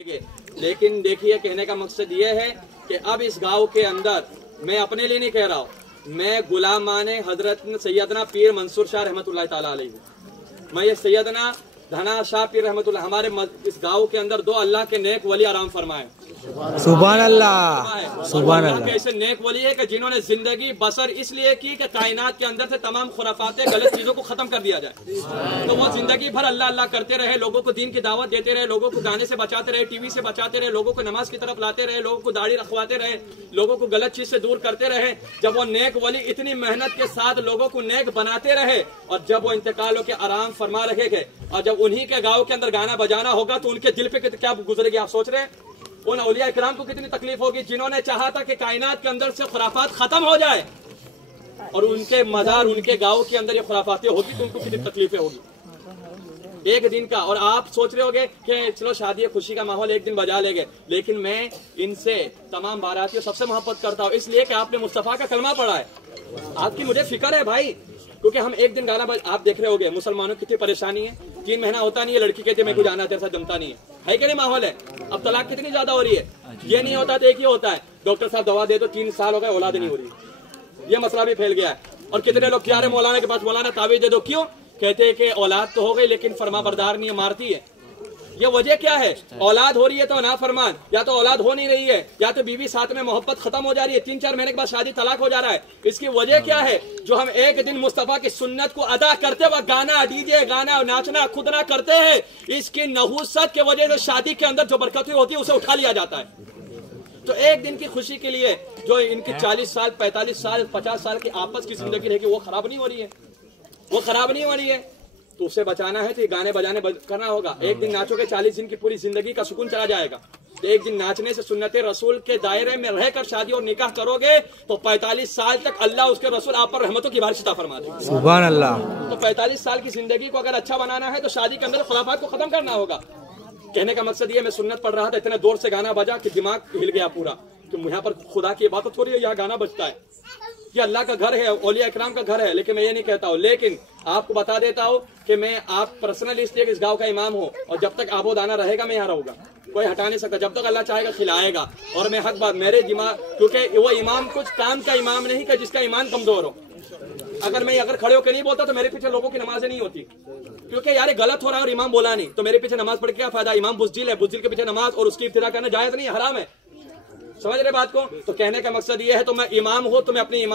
लेकिन देखिए, कहने का मकसद ये है कि अब इस गांव के अंदर, मैं अपने लिए नहीं कह रहा हूँ, मैं गुलामाने हजरत सैयदना पीर मंसूर शाह रहमतुल्लाह ताला अलैहि हूँ। मैं ये सैयदना धना शाह पीर रहमतुल्लाह, हमारे इस गांव के अंदर दो अल्लाह के नेक वली आराम फरमाए। सुभान अल्लाह, सुभान अल्लाह। ऐसे नेक वली है कि जिन्होंने जिंदगी बसर इसलिए की कि कायनात के अंदर से तमाम खुराफाते गलत चीजों को खत्म कर दिया जाए। तो वो जिंदगी भर अल्लाह अल्लाह करते रहे, लोगों को दीन की दावत देते रहे, लोगों को गाने से बचाते रहे, टीवी से बचाते रहे, लोगों को नमाज की तरफ लाते रहे, लोगों को दाढ़ी रखवाते रहे, लोगों को गलत चीज से दूर करते रहे। जब वो नेक वली इतनी मेहनत के साथ लोगों को नेक बनाते रहे और जब वो इंतकाल के आराम फरमा रहे थे और जब उन्हीं के गाँव के अंदर गाना बजाना होगा तो उनके दिल पे क्या गुजरेगी, आप सोच रहे हैं? उन औलिया इकराम को कितनी तकलीफ होगी जिन्होंने चाहा था कि कायनात के अंदर से खुराफात खत्म हो जाए और उनके मजार, उनके गांव के अंदर ये खुराफातें होगी तो उनको कितनी तकलीफें होगी एक दिन का। और आप सोच रहे होगे कि चलो शादी खुशी का माहौल एक दिन बजा लेंगे, लेकिन मैं इनसे तमाम बारातियों सबसे मोहब्बत करता हूँ इसलिए कि आपने मुस्तफा का कलमा पढ़ा है। आपकी मुझे फिक्र है भाई, क्योंकि हम एक दिन गाना आप देख रहे होगे मुसलमानों की कितनी परेशानी है। 3 महीना होता नहीं है, लड़की कहती है मैं को जाना तेरे साथ जमता नहीं है कि नहीं? माहौल है। अब तलाक कितनी ज्यादा हो रही है, ये नहीं होता तो एक ही होता है, डॉक्टर साहब दवा दे तो 3 साल हो गए औलाद नहीं हो रही। ये मसला भी फैल गया है। और कितने लोग क्या रहे मौलाना के पास, मौलाना ताबीज दे दो, क्यों? कहते हैं कि औलाद तो हो गई लेकिन फरमा बरदार नहीं, मारती है। ये वजह क्या है? औलाद हो रही है तो ना फरमान, या तो औलाद हो नहीं रही है, या तो बीवी साथ में मोहब्बत खत्म हो जा रही है, 3-4 महीने के बाद शादी तलाक हो जा रहा है। इसकी वजह क्या है? जो हम एक दिन मुस्तफा की सुन्नत को अदा करते वक्त गाना, डीजे गाना, नाचना खुद ना करते हैं, इसकी नहुसत के वजह से शादी के अंदर जो बरकत होती है उसे उठा लिया जाता है। तो एक दिन की खुशी के लिए जो इनकी 40 साल, 45 साल, 50 साल की आपस की जिंदगी रहेगी वो खराब नहीं हो रही है, वो खराब नहीं हो रही है। तो उसे बचाना है तो ये गाने बजाने करना होगा। एक दिन नाचोगे 40 दिन की पूरी जिंदगी का सुकून चला जाएगा। तो एक दिन नाचने से सुन्नते रसूल के दायरे में रहकर शादी और निकाह करोगे तो 45 साल तक अल्लाह उसके रसूल आप पर रहमतों की बारिश अता फरमा देंगे। सुभान अल्लाह। तो 45 साल की जिंदगी को अगर अच्छा बनाना है तो शादी के अंदर खुराफात को खत्म करना होगा। कहने का मकसद ये, मैं सुन्नत पढ़ रहा था, इतने जोर से गाना बजा कि दिमाग हिल गया पूरा। तो यहाँ पर खुदा की बात थोड़ी है, यहाँ गाना बजता है। ये अल्लाह का घर है, औलिया इकराम का घर है, लेकिन मैं ये नहीं कहता हूँ। लेकिन आपको बता देता हूँ कि मैं आप पर्सनली इसलिए इस गांव का इमाम हूँ और जब तक आबोदाना रहेगा मैं यहाँ रहूंगा, कोई हटा नहीं सकता। जब तक अल्लाह चाहेगा खिलाएगा। और मैं हक बात, मेरे दिमाग, क्योंकि वो इमाम कुछ काम का इमाम नहीं कि जिसका ईमान कमजोर हो। अगर खड़े होकर नहीं बोलता तो मेरे पीछे लोगों की नमाजें नहीं होती, क्योंकि यार गलत हो रहा है और इमाम बोला नहीं तो मेरे पीछे नमाज पढ़ के क्या फायदा? इमाम बुज़दिल है, बुज़दिल के पीछे नमाज और उसकी इब्तिदा करना जायज नहीं, हराम है। समझ रहे बात को? तो कहने का मकसद ये है, तो मैं इमाम हूं तो मैं अपनी इमाम